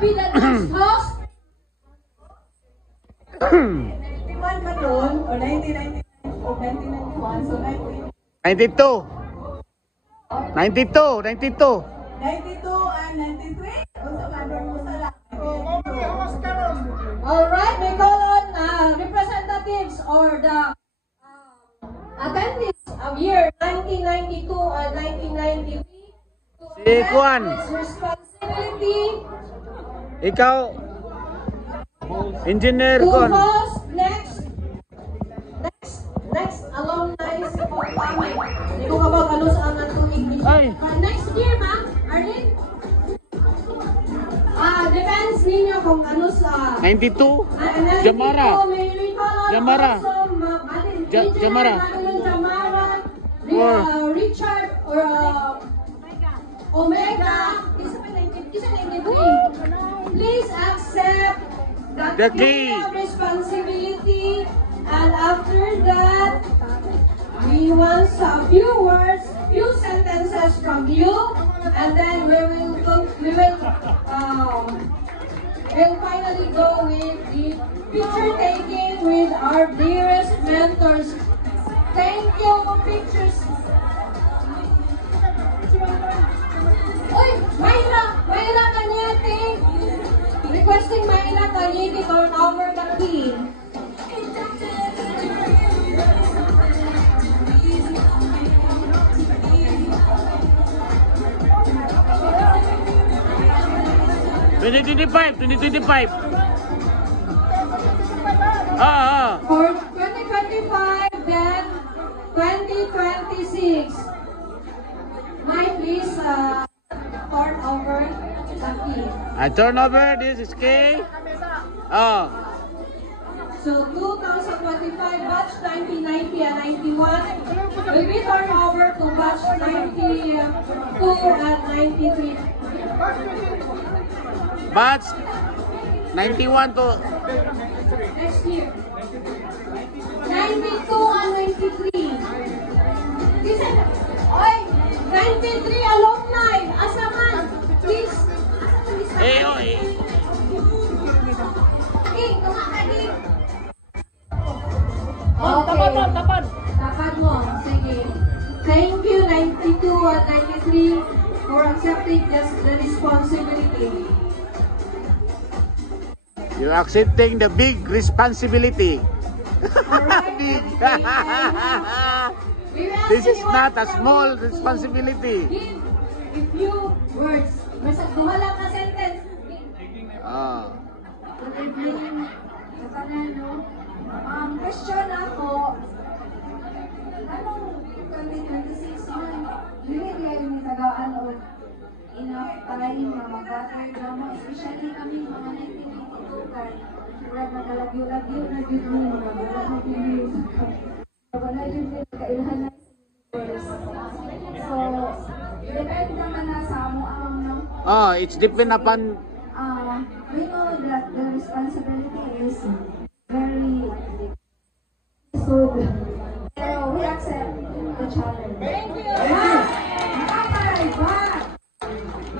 be the next host? 91 ba doon? O 1999? O 1991? So 92. 92. 92 and 93? O sa number mo sa lang. Alright, we call on representatives or the attendees of year 1992 and 1993 to Si Juan. responsibility Ikaw, Engineer to Juan. host next alumni homecoming. Hindi ko kabag ano sa ang tuig ni Ay. next year, ma'am, Arlene? Depends ninyo kung ano sa 92. Jamara. Jamara. Jamara. Richard or Omega. Please accept The key. responsibility, and after that, we want a few words, few sentences from you, and then we'll finally go with the picture taking with our dearest mentors. Thank you, pictures. Uy, Mayra Kanyete. Requesting Maila Kanyiki turn over the key. $2025. For 2025, then 2026. May please turn over the key. I turn over this is K. So 2025 batch 1990 and 91 will be turned over to batch 92 and 93. Batch 91 to Next year. 92 and 93. Listen. Oy, 93 alumni. Asaman. Please. eh. Okay. Tapat mo. Sige. Thank you 92 and 93 for accepting just the responsibility. You're accepting the big responsibility. Alright. Big. We will This ask is anyone not a who small will responsibility. Give a few words. Basta dumalang na sentence. Good evening. Katanano. Question ako. Anong 2026 man? Dili kayo ni tagaan o enough time na mag-gather drama, especially kami mga 1982 kay wala nagalagyo-lagyo na yun mo, wala na yun. Wala yun din kailahan na so, depende naman na sa amo ang It's depend upon we know that the responsibility is very good. Pero we accept the challenge. Thank you!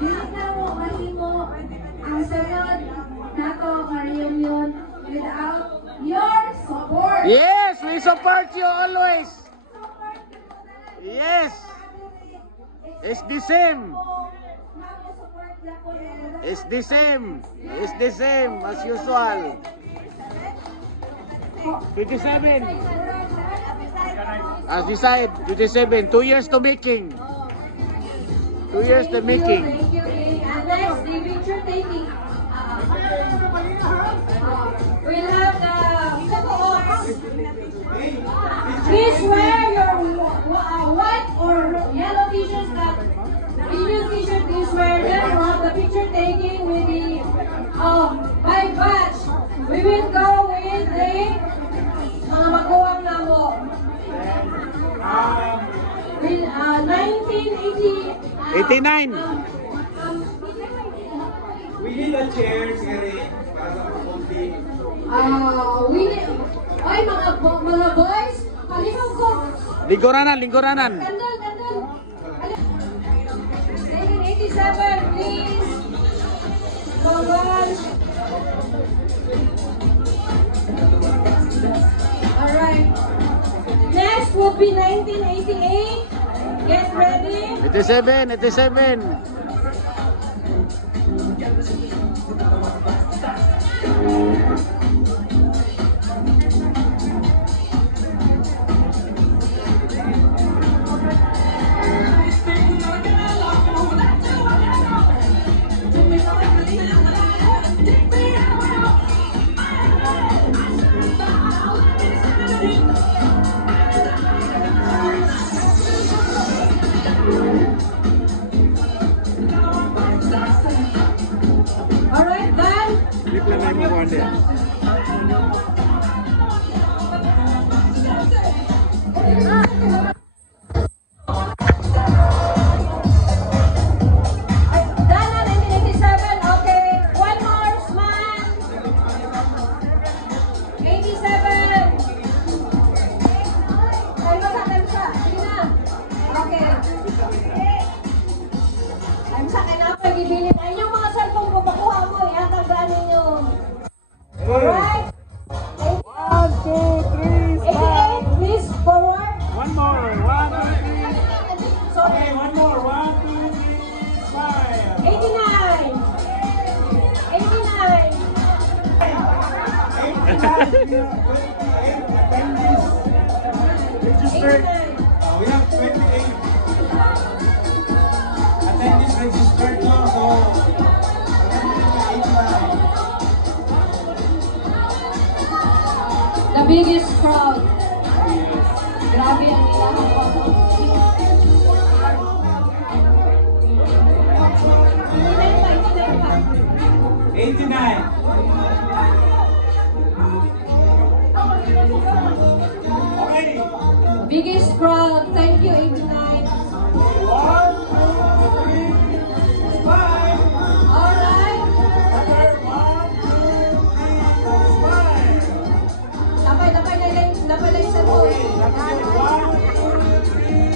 Dili na mo mahimo ang sunod nato nga reunion without your support. Yes, we support you always. Yes. It's the same. It's the same. It's the same as usual. 27. As decided, 27. 2 years to making. 2 years to making. Thank you. And next, the picture taking. We'll have the photo ops. Please wear your white or yellow t-shirts that previous t-shirt. Please wear them. We'll have the picture taking with the by batch. We will go with the mga makuwang na mo. With 1980. 89. We need a chair, Siri, para sa pagpunti. We need... Ay, mga boys, palihog ko. Lingkuranan. Kandol. 1987, please. Come on. Alright. Next would be 1988. Get ready. 87. Alright, done. Done na 1987. Okay. One more, man. 87. Time sa. Sige na. Okay. Time sa kaya na pag-ibili. Ay, yung mga cellphone ko, pakuha mo. Iatagdaan ninyo. Alright. 1, 2, 3, 88, please, forward. 1 guys, we have 28 attendees registered. We have 28 attendees registered now, so The biggest crowd. Grabe ang ilang photo. 89. Okay. Biggest crowd. Thank you, 89. 1, 2, 3, 5. Alright. Number 1, 2, 3, 4, 5. Tapay na yung cellphone. Okay, 1, 2, 3,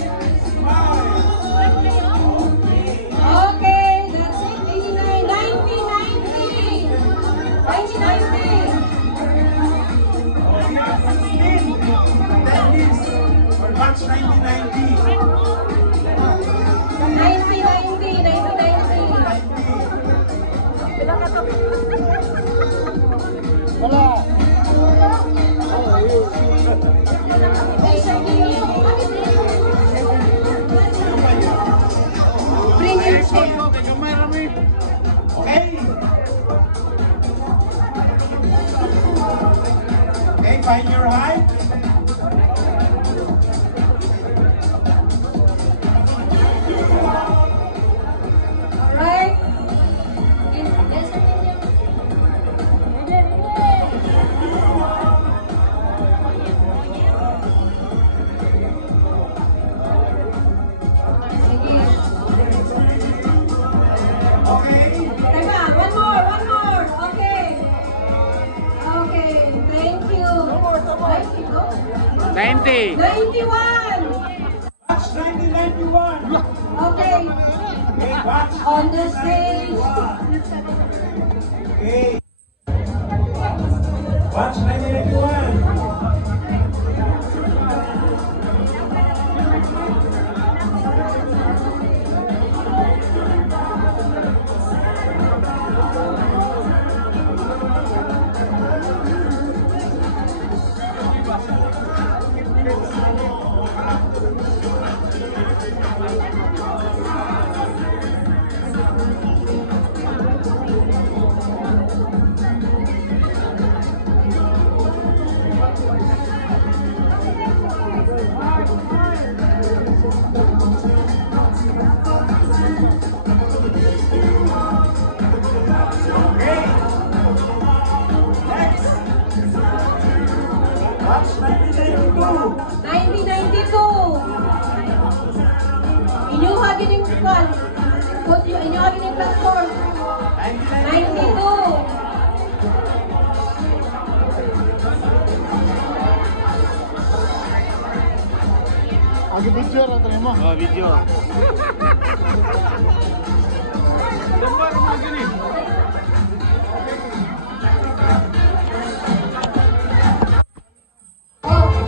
5. Okay, that's it. 89, 90, 90. 90. Wala. Bring your Ay, chair. photo kay kamera mo. Okay. Okay, find your height. Alright. Sige. Okay. Teka, one more. Okay. Okay, thank you. 90. 91. Watch 1991. Okay. Okay, watch On the stage. 1991. Okay. Watch 1991. Okay. Next. Watch 1992. 1992. Inyong hagin yung kwan. Inyong hagin yung platform. 92. Ang video ra tani mo. Oh, video. Gambar mo gini.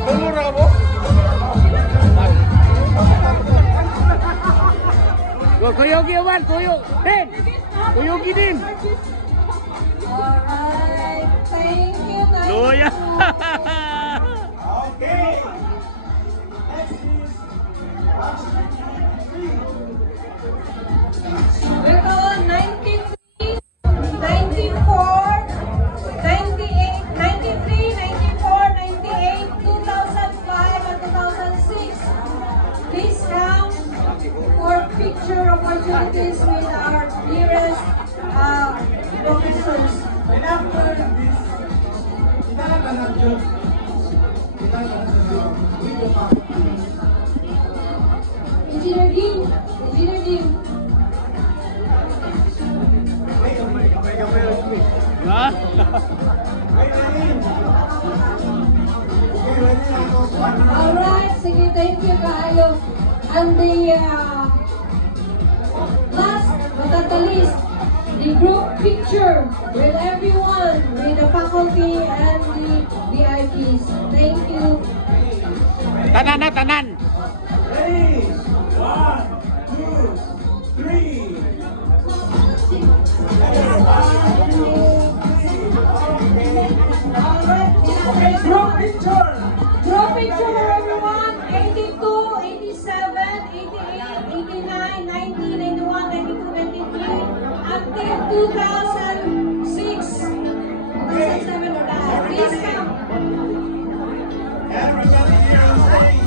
Tulur ako. Go kuyogi man, kuyog. Ben. Kuyogi din. Alright. Thank you. Loya. Okay. Next is watch 1993. We're on 93, 94, 98, 93, 94, 98, 2005, and 2006. Please come for picture opportunities with our dearest professors. And after this, kita na ba nag-joke? Kita na nag-joke with the faculty. Engineer Dean, Engineer Dean. Ha? Wait, ready? Okay, ready na ako. Alright, sige, thank you kaayo. And the last but not the least, the group picture with everyone, with the faculty and the VIPs. Thank you. Tanan na tanan. Ready? 1, 2, 3. Alright, Group picture. Draw picture everyone. 82, 87, 88, 89, 90, 91, 92, 93, until 2006. 2007 or that. Please come. Everybody here on stage.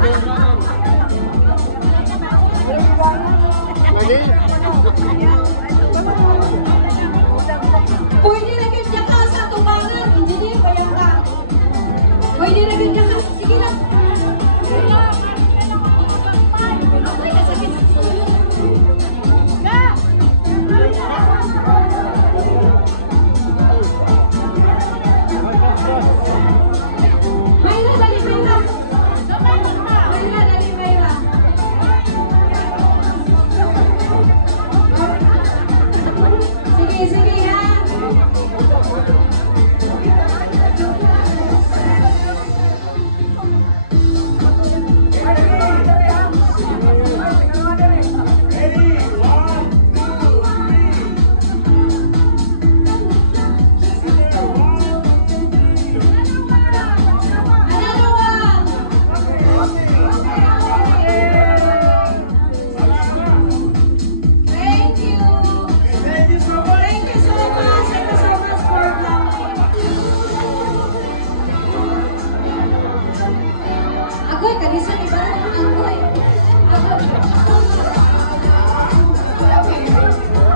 Please come Lagi? Pwede na kayo dyan ka sa tubangan. Engineer, bayang ka. Pwede na kayo dyan ka. Sige na. Okay, nasakit. Na! Mayra, dali, Mayra. Mayra, dali, Mayra. Sige, sige ha. Ready? 1, 2, 3. Another one. Thank you. Thank you so much. Thank you so much. Thank you so much for coming. Agoy, kanisan iba na agoy. Agoy.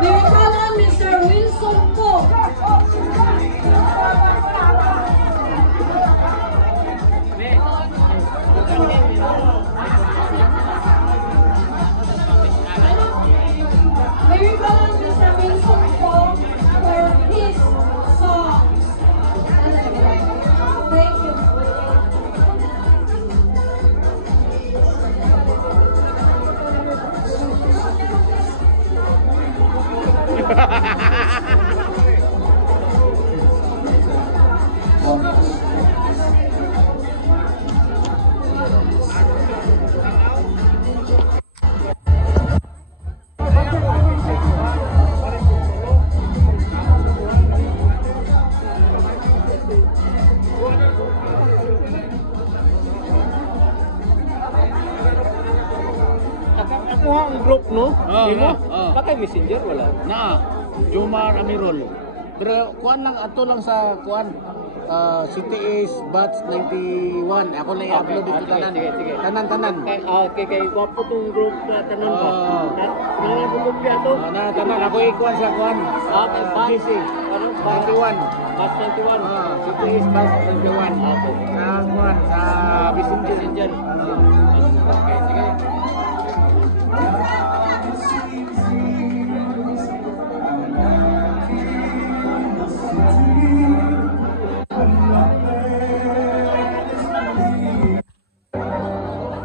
Very proud of Mr. Wilson po. Very proud of Mr. Wilson po for his songs. Thank you. Ako ang group, no? Imo? Oo. Bakit messenger wala? Na, Jomar Amirol. Pero kuan lang, ato lang sa kuan. CTS Batch 91. Ako lang i-upload Okay, dito tanan. sige. Tanan. Kay gwapo tong group na tanan ba? Oo. Mga group ya to. Na tanan, ako ikuan sa kuan. Kay Batch. BC. Ano? 91. Batch 21. CTS Batch 91. Okay. Sa kuan, sa Messenger. Messenger. Okay, sige.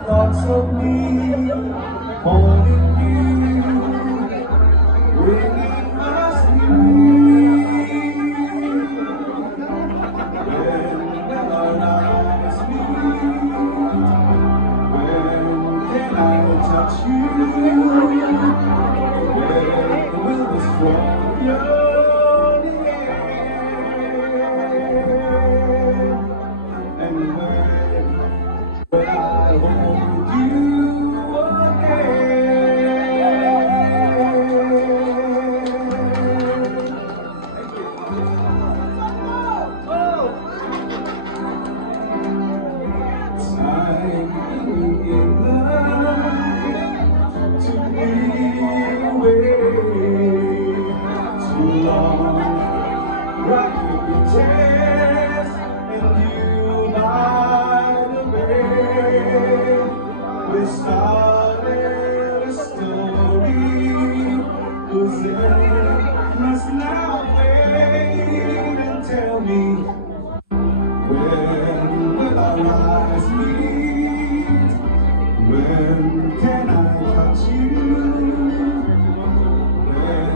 Thoughts of me, holding you, ringing my sleep. When our eyes meet, when can I touch you? When will this warm your end? And when I hold you again. Time in life to be away too long. Rocking your chest and you lie the way. We started a story whose end must now wait and tell me, when will our eyes meet? When can I touch you? When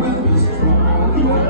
will this draw your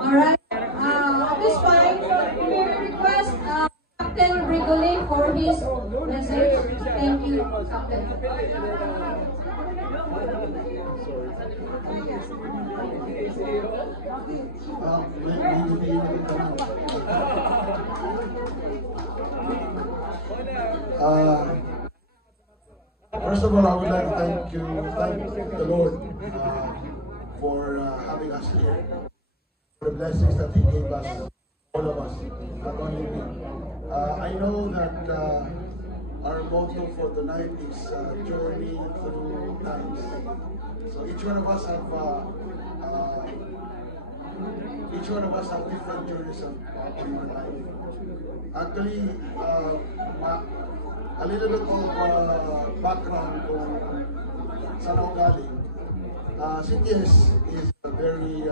Alright. At this point, we will request Captain Brigole for his message. Thank you, Captain. First of all, I would like to thank the Lord for having us here, for the blessings that He gave us, all of us, not only me. I know that our motto for tonight is journey through times. So each one of us have different journeys in our life. Actually, a little bit of background on saan ako galing. CTS is very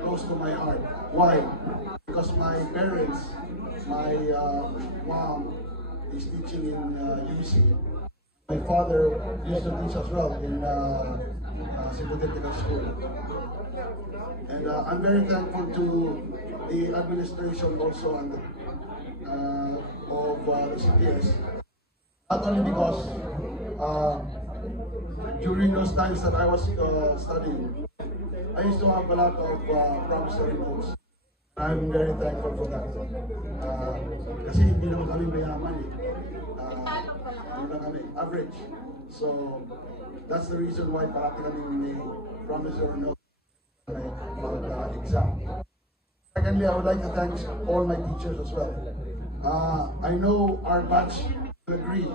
close to my heart. Why? Because my parents, my mom is teaching in UC. My father used to teach as well in Cebu Technical School. And I'm very thankful to the administration also and of the CTS. Not only because during those times that I was studying, I used to have a lot of promissory notes. I'm very thankful for that. Kasi hindi naman kami mayaman eh. Ano lang kami, average. So, that's the reason why parati kami may promissory notes about exam. Secondly, I would like to thank all my teachers as well. I know our batch will agree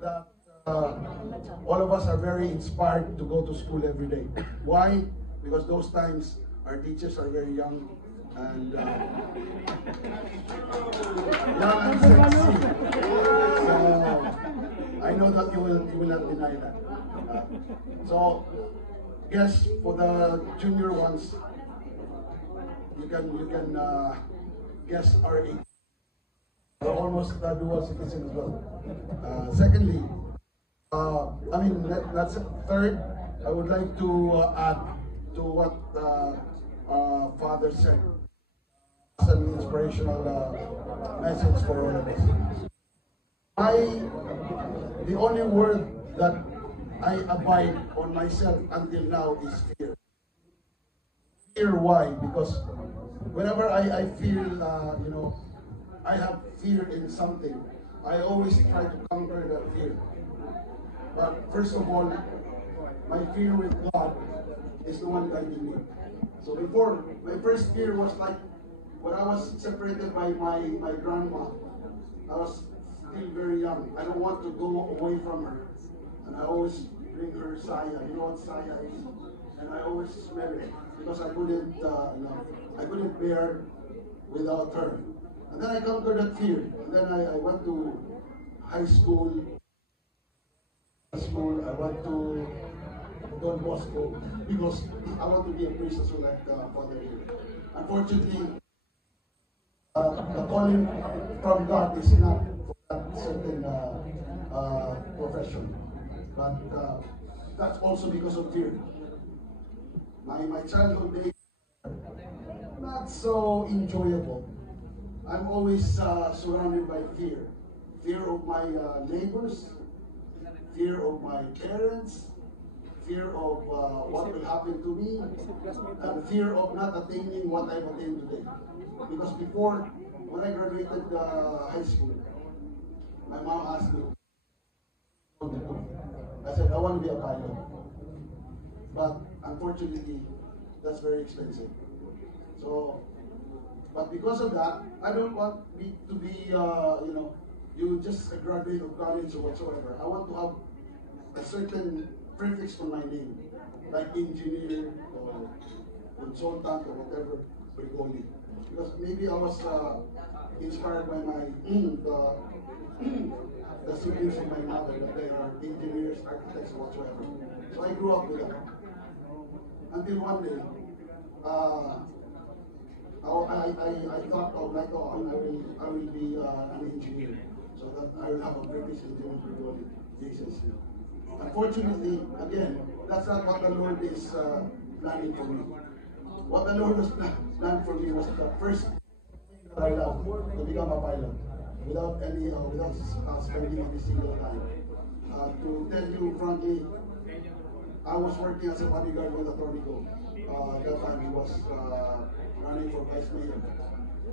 that all of us are very inspired to go to school every day. Why? Because those times our teachers are very young and young and sexy. So I know that you will not deny that. So yes, for the junior ones, you can guess our age. We're almost dual citizen as well. Secondly, that's third. I would like to add to what Father said as an inspirational message for all of us. The only word that I abide on myself until now is fear. Fear, why? Because whenever I feel, I have fear in something, I always try to conquer that fear. But first of all, my fear with God is the one guiding me. So before, my first fear was like when I was separated by my grandma. I was still very young. I don't want to go away from her. And I always bring her saya. You know what saya is? And I always smell it because I couldn't bear without her. And then I conquered that fear. And then I went to high school. I went to Don Bosco because I want to be a priest as well, like Father here. Unfortunately, the calling from God is not for that certain profession. But that's also because of fear. My childhood days, not so enjoyable. I'm always surrounded by fear. Fear of my neighbors, fear of my parents, fear of what will happen to me, and fear of not attaining what I've attained today. Because before, when I graduated high school, my mom asked me, what to do. I said, I want to be a pilot. But unfortunately, that's very expensive. So, but because of that, I don't want me to be, you just a graduate of college or whatsoever. I want to have a certain prefix for my name, like engineer or consultant or whatever we call it. Because maybe I was inspired by my the siblings of my mother, that they are engineers, architects, or whatsoever. So I grew up with that. Until one day, I thought of like, oh, I will be an engineer, so that I will have a British engineering degree, JCC. Unfortunately, again, that's not what the Lord is planning for me. What the Lord was planned for me was the first that I love, to become a pilot, without spending any single time. To tell you frankly, I was working as a bodyguard with Atornico. That time he was running for vice mayor.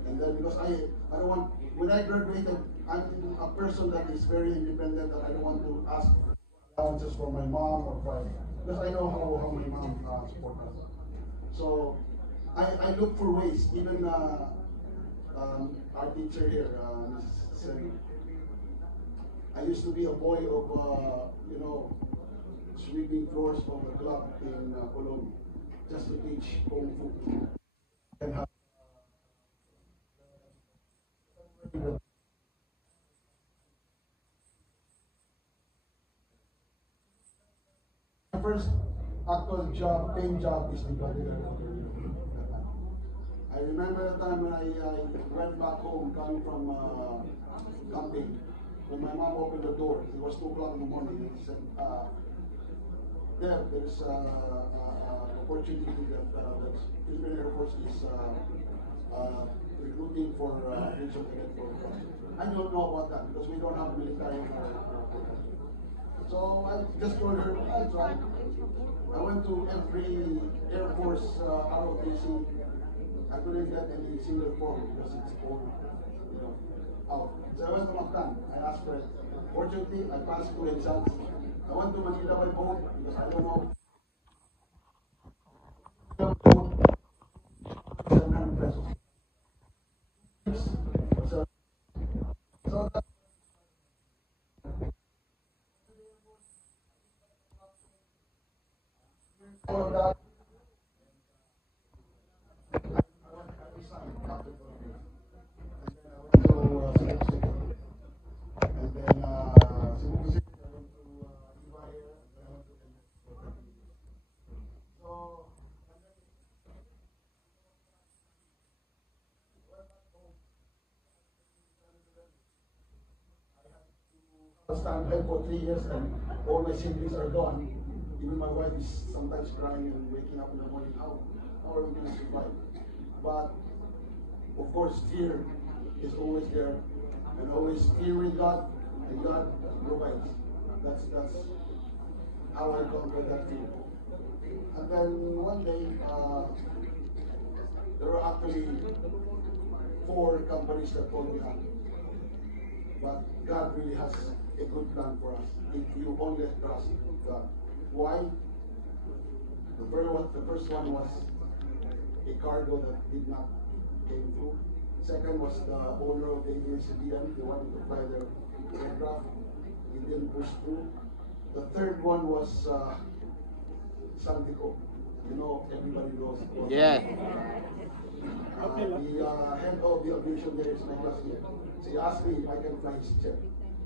And then because I don't want, when I graduated, I'm a person that is very independent, and I don't want to ask allowances from my mom or father, because I know how my mom supports us. So I look for ways, even our teacher here, Mrs. Sen, I used to be a boy of, sweeping floors of a club in Cologne, just to teach Kung Fu. And have my first actual job, paying job, is the bodyguard. I remember the time when I went back home, coming from camping. When my mom opened the door, it was 2 o'clock in the morning, and she said, there's opportunity that Philippine Air Force is recruiting for Bridge of the Red Force. I don't know about that because we don't have military in our country. So I just told her, I'll try. I went to every Air Force ROTC. I couldn't get any single form because it's all, out. So I went to Mactan. I asked for it. Fortunately, I passed 2 exams. I went to Manila by boat because I don't know. 700 pesos. So, so that, all of that, I resigned after 12 years. And then I went to Cebu City. And then Cebu City, I went to Ibayer, and I went to so, I stand by for 3 years and all my siblings are gone. Even my wife is sometimes crying and waking up in the morning. How are we going to survive? But of course, fear is always there, and always fear with God, and God provides. That's how I conquer that fear. And then one day, there were actually 4 companies that told me that. But God really has a good plan for us if you only trust God. Why? The first one was a cargo that did not came through. Second was the owner of the ABS-CBN, they wanted to fly their aircraft. It didn't push through. The third one was Santico. Everybody knows. Yeah. The head of the aviation there is my classmate. So he asked me if I can fly his jet.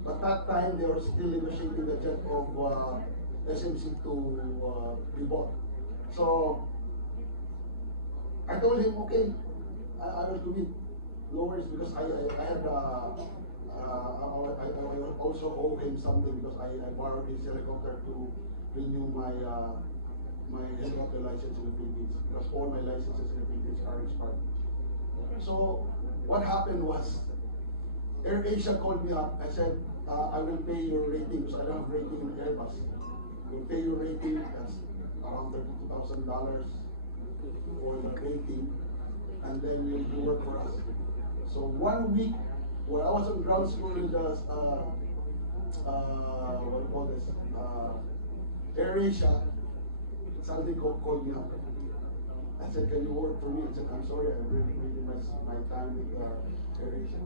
But that time they were still negotiating the jet of SMC to be bought. So I told him, okay, I will do it. No worries, because I had I also owe him something because I borrowed his helicopter to renew my my helicopter license in the Philippines, because all my licenses in the Philippines are expired. So what happened was, AirAsia called me up. I said, I will pay your rating because I don't have rating in Airbus. We'll pay your rating, that's around $32,000 for the rating, and then you'll do work for us. So 1 week, when I was on ground school in the, what do you call this, AirAsia, something called me up. I said, can you work for me? I said, I'm sorry, I really missed my time with AirAsia.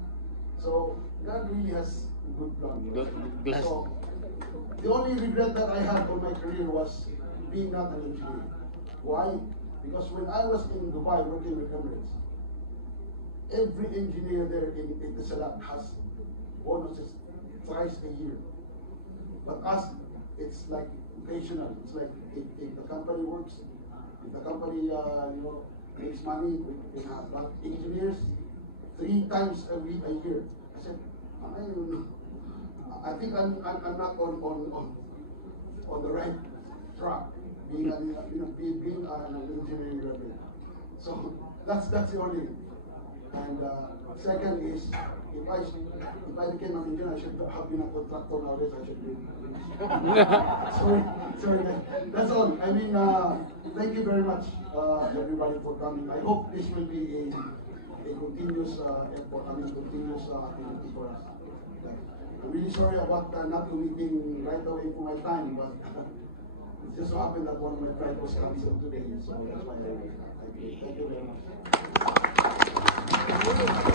So God really has a good plan. Glass. So the only regret that I had on my career was being not an engineer. Why? Because when I was in Dubai working with Emirates, every engineer there in Etisalat has bonuses thrice a year. But us, it's like occasional. It's like if the company works, if the company makes money, we can have engineers 3 times a week, a year. I said, I think I'm not on the right track, being an engineering graduate. So that's the only. And second is, if I became an engineer, I should have been a contractor nowadays. I should be. sorry, that's all. I mean, thank you very much, everybody, for coming. I hope this will be a continuous effort. Continuous activity for us. I'm really sorry about not committing right away for my time, but it just so happened that one of my flights was cancelled today, so that's why I came. Thank you very much.